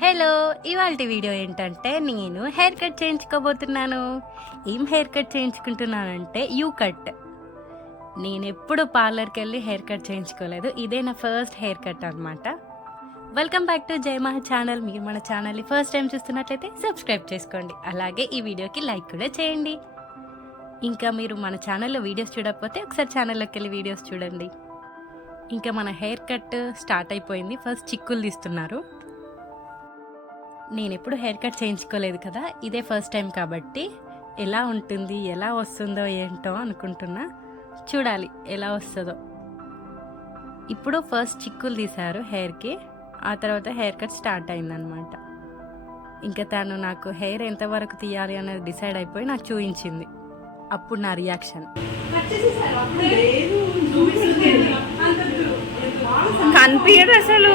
Hello ఇవాళ video ఏంటంటే నేను హెయిర్ కట్ చేయించుకోబోతున్నాను. ఏం హెయిర్ కట్ చేయించుకుంటున్నానంటే యూ కట్ నేను ఎప్పుడు పార్లర్కి వెళ్ళి హెయిర్ కట్ చేయించుకోలేదు. ఇదే నా ఫస్ట్ హెయిర్ కట్ అనమాట welcome back to Jai Maha channel మీరు మన ఛానల్ని ఫస్ట్ టైం చూస్తున్నట్లయితే సబ్స్క్రైబ్ చేసుకోండి. అలాగే ఈ వీడియోకి లైక్ కూడా చేయండి. ఇంకా మీరు మన ఛానల్లో వీడియోస్ చూడకపోతే ఒకసారి ఛానల్లోకి వెళ్ళి వీడియోస్ చూడండి. ఇంకా మన హెయిర్ కట్ స్టార్ట్ అయిపోయింది. ఫస్ట్ చిక్కులు తీస్తున్నారు. నేను ఎప్పుడు హెయిర్ కట్ చేయించుకోలేదు కదా ఇదే ఫస్ట్ టైం కాబట్టి ఎలా ఉంటుంది ఎలా వస్తుందో ఏంటో అనుకుంటున్నా. చూడాలి ఎలా వస్తుందో. ఇప్పుడు ఫస్ట్ చిక్కులు తీశారు హెయిర్కి ఆ తర్వాత హెయిర్ కట్ స్టార్ట్ అయిందనమాట ఇంకా తను నాకు హెయిర్ ఎంతవరకు తీయాలి అనేది డిసైడ్ అయిపోయి నాకు చూపించింది అప్పుడు నా రియాక్షన్. కనిపించదు అసలు.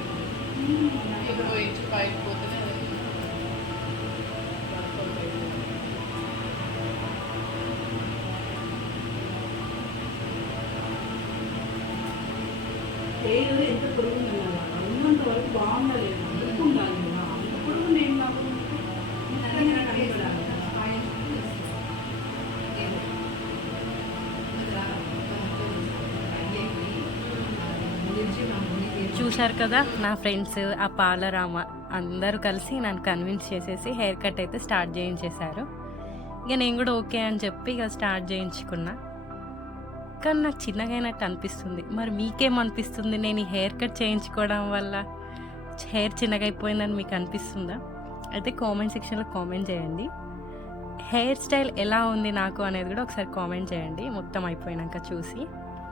ఆ. ఓకే ఎంత పొడుగు ఉన్నంత వరకు బాగుండాలి చూశారు కదా నా ఫ్రెండ్స్ ఆ పార్లర్ ఆమె అందరూ కలిసి నన్ను కన్విన్స్ చేసేసి హెయిర్ కట్ అయితే స్టార్ట్ చేయించేశారు. ఇక నేను కూడా ఓకే అని చెప్పి ఇక స్టార్ట్ చేయించుకున్నా. కానీ నాకు చిన్నగా అయినట్టు అనిపిస్తుంది. మరి మీకేమనిపిస్తుంది నేను ఈ హెయిర్ కట్ చేయించుకోవడం వల్ల? హెయిర్ చిన్నగా అయిపోయిందని మీకు అనిపిస్తుందా? అయితే కామెంట్ సెక్షన్లో కామెంట్ చేయండి. హెయిర్ స్టైల్ ఎలా ఉంది నాకు అనేది కూడా ఒకసారి కామెంట్ చేయండి. మొత్తం అయిపోయినాక చూసి.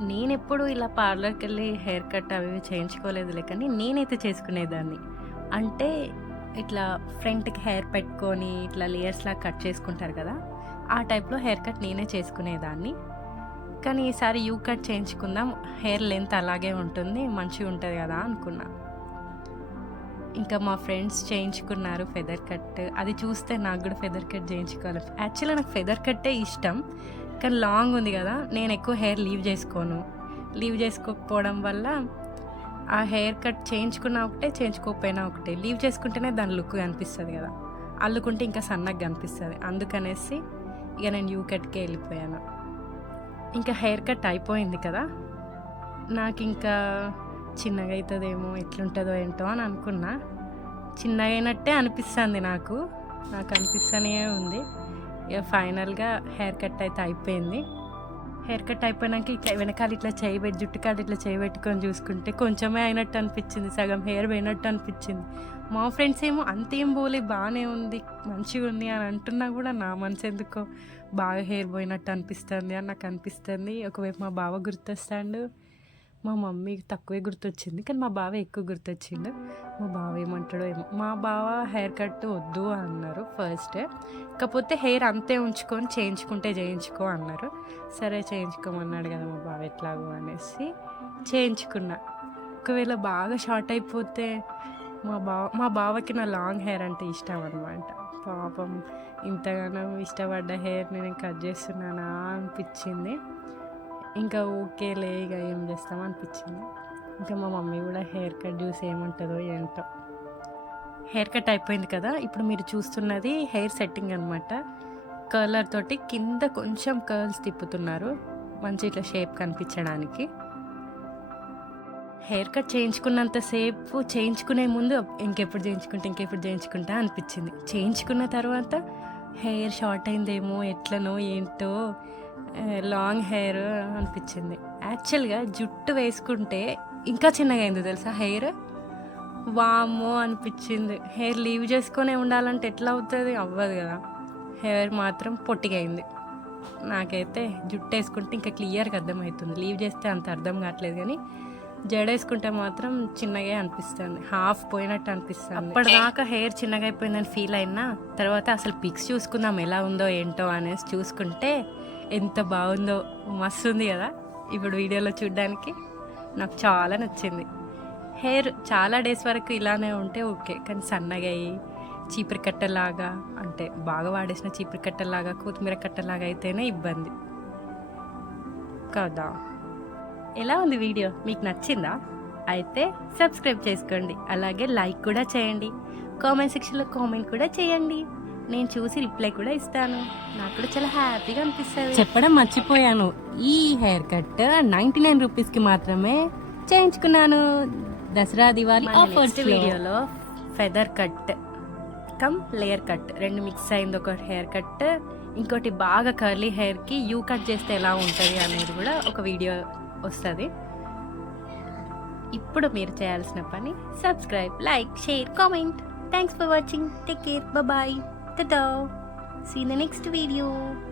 నేను ఎప్పుడు ఇలా పార్లర్కి వెళ్ళి హెయిర్ కట్ అవి చేయించుకోలేదులే కానీ నేనైతే చేసుకునేదాన్ని. అంటే ఇట్లా ఫ్రంట్కి హెయిర్ పెట్టుకొని ఇట్లా లేయర్స్లా కట్ చేసుకుంటారు కదా ఆ టైప్లో హెయిర్ కట్ నేనే చేసుకునేదాన్ని. కానీ ఈసారి యూ కట్ చేయించుకుందాం హెయిర్ లెంత్ అలాగే ఉంటుంది మంచిగా ఉంటుంది కదా అనుకున్నా. ఇంకా మా ఫ్రెండ్స్ చేయించుకున్నారు ఫెదర్ కట్. అది చూస్తే నాకు కూడా ఫెదర్ కట్ చేయించుకోవాలి. యాక్చువల్గా నాకు ఫెదర్ కట్టే ఇష్టం. కానీ లాంగ్ ఉంది కదా నేను ఎక్కువ హెయిర్ లీవ్ చేసుకోను. లీవ్ చేసుకోకపోవడం వల్ల ఆ హెయిర్ కట్ చేయించుకున్నా ఒకటే చేయించుకోకపోయినా ఒకటే. లీవ్ చేసుకుంటేనే దాని లుక్ కనిపిస్తుంది కదా. అల్లుకుంటే ఇంకా సన్నగా కనిపిస్తుంది. అందుకనేసి ఇక నేను యూ కట్కే వెళ్ళిపోయాను. ఇంకా హెయిర్ కట్ అయిపోయింది కదా. నాకు ఇంకా చిన్నగా అవుతుందేమో ఎట్లుంటుందో ఏంటో అని అనుకున్నా. చిన్నగా అయినట్టే అనిపిస్తుంది నాకు. నాకు అనిపిస్తూనే ఉంది. ఇక ఫైనల్గా హెయిర్ కట్ అయితే అయిపోయింది. హెయిర్ కట్ అయిపోయినాక ఇట్లా వెనకాల ఇట్లా చేయి పెట్టి జుట్టు కాడ ఇట్లా చేయి పెట్టుకొని చూసుకుంటే కొంచెమే అయినట్టు అనిపించింది సగం హెయిర్ పోయినట్టు అనిపించింది. మా ఫ్రెండ్స్ ఏమో అంతేం పోలే బాగానే ఉంది మంచిగా ఉంది అని అంటున్నా కూడా నా మనసు ఎందుకో బాగా హెయిర్ పోయినట్టు అనిపిస్తుంది అని నాకు అనిపిస్తుంది. ఒకవైపు మా బావ గుర్తొస్తాడు మా మమ్మీ తక్కువే గుర్తొచ్చింది కానీ మా బావ ఎక్కువ గుర్తొచ్చిండు. మా బావ ఏమంటాడో ఏమో. మా బావ హెయిర్ కట్ వద్దు అన్నారు ఫస్ట్. కాకపోతే హెయిర్ అంతే ఉంచుకొని చేయించుకుంటే చేయించుకో అన్నారు. సరే చేయించుకోమన్నాడు కదా మా బావ ఎట్లాగో అనేసి చేయించుకున్నా. ఒకవేళ బాగా షార్ట్ అయిపోతే మా బావ మా బావకి నా లాంగ్ హెయిర్ అంటే ఇష్టం అనమాట పాపం ఇంతగానో ఇష్టపడ్డ హెయిర్ నేను కట్ చేస్తున్నానా అనిపించింది. ఇంకా ఓకేలే ఇక ఏం చేస్తాం అనిపించింది. ఇంకా మా మమ్మీ కూడా హెయిర్ కట్ చూసి ఏమంటుందో ఏంటో. హెయిర్ కట్ అయిపోయింది కదా ఇప్పుడు మీరు చూస్తున్నది హెయిర్ సెట్టింగ్ అనమాట కలర్ తోటి కింద కొంచెం కర్ల్స్ తిప్పుతున్నారు మంచి ఇట్లా షేప్ కనిపించడానికి. హెయిర్ కట్ చేయించుకున్నంతసేపు చేయించుకునే ముందు ఇంకెప్పుడు చేయించుకుంటే ఇంకెప్పుడు చేయించుకుంటా అనిపించింది. చేయించుకున్న తర్వాత హెయిర్ షార్ట్ అయిందేమో ఎట్లనో ఏంటో లాంగ్ హెయిర్ అనిపించింది. యాక్చువల్గా జుట్టు వేసుకుంటే ఇంకా చిన్నగా అయింది తెలుసా హెయిర్ వామో అనిపించింది. హెయిర్ లీవ్ చేసుకొని ఉండాలంటే ఎట్లా అవుతుంది? అవ్వదు కదా. హెయిర్ మాత్రం పొట్టిగైంది నాకైతే జుట్టు వేసుకుంటే ఇంకా క్లియర్గా అర్థమవుతుంది. లీవ్ చేస్తే అంత అర్థం కావట్లేదు కానీ జడ వేసుకుంటే మాత్రం చిన్నగా అనిపిస్తుంది. హాఫ్ పోయినట్టు అనిపిస్తుంది. అప్పటిదాకా హెయిర్ చిన్నగా అయిపోయిందని ఫీల్ అయినా తర్వాత అసలు పిక్స్ చూసుకుందాం ఎలా ఉందో ఏంటో అనేసి చూసుకుంటే ఎంత బాగుందో మస్తు ఉంది కదా. ఇప్పుడు వీడియోలో చూడడానికి నాకు చాలా నచ్చింది. హెయిర్ చాలా డేస్ వరకు ఇలానే ఉంటే ఓకే కానీ సన్నగా అయ్యి చీపురు కట్టలాగా అంటే బాగా వాడేసిన చీపురు కట్టలాగా కొత్తిమీర కట్టలాగా అయితేనే ఇబ్బంది. కదా. ఎలా ఉంది వీడియో? మీకు నచ్చిందా? అయితే సబ్స్క్రైబ్ చేసుకోండి. అలాగే లైక్ కూడా చేయండి. కామెంట్ సెక్షన్లో కామెంట్ కూడా చేయండి. నేను చూసి రిప్లై కూడా ఇస్తాను. నాకు కూడా చాలా హ్యాపీగా అనిపిస్తుంది. చెప్పడం మర్చిపోయాను. ఈ హెయిర్ కట్ నైంటీ నైన్ రూపీస్కి మాత్రమే చేయించుకున్నాను. దసరా దివాళీ ఆఫర్స్ వీడియోలో feather cut come layer cut రెండు మిక్స్ అయింది ఒక హెయిర్ కట్ ఇంకోటి బాగా కర్లీ హెయిర్కి యూ కట్ చేస్తే ఎలా ఉంటుంది అనేది కూడా ఒక వీడియో వస్తుంది. ఇప్పుడు మీరు చేయాల్సిన పని subscribe like share comment thanks for watching take care bye the. See you in the next video.